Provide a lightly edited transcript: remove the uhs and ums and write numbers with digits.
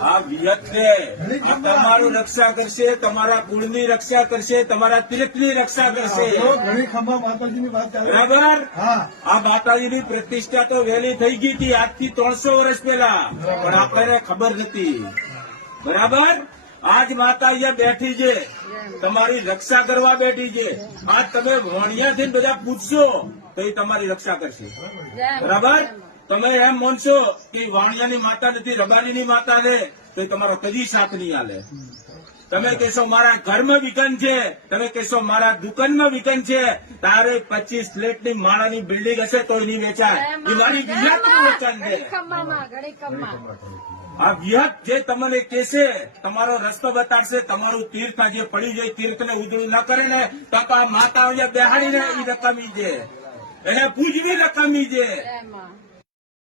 આ વિહત છે, આ તમારું રક્ષા કરશે, તમારા કુળની રક્ષા કરશે, તમારા તીર્થની રક્ષા કરશે. ઘણી ખંભા માતાજીની વાત ચાલે. બરાબર. હા, આ માતાજીની પ્રતિષ્ઠા તો વહેલી થઈ ગઈ હતી આજથી 300 વર્ષ પહેલા, પણ આપણને ખબર નથી. બરાબર. આજ માતા અહીંયા બેઠી છે, તમારી રક્ષા કરવા બેઠી છે. આજ તમે વણિયાથી બધા પૂછશો તો એ તમારી રક્ષા કરશે. બરાબર. તમે એમ માનશો કે વાણિયાની માતા નથી, રબારીની માતા છે, તો એ તમારો કદી સાથ નહીં હાલે. તમે કહેશો મારા ઘરમાં વિઘન છે, તમે કહેશો મારા દુકાનમાં વિઘન છે, તારે 25 ફ્લેટની માળાની બિલ્ડિંગ હશે તો નહીં વેચાય. એ મારી વિહતનું વચન છે. આ વિહત જે તમને કહેશે, તમારો રસ્તો બતાડશે, તમારું તીર્થ જે પડી જાય તીર્થને ઉજળું ન કરે ને તો આ માતા બેહાડીને એ રકમી છે, એને પૂજવી રકમી છે.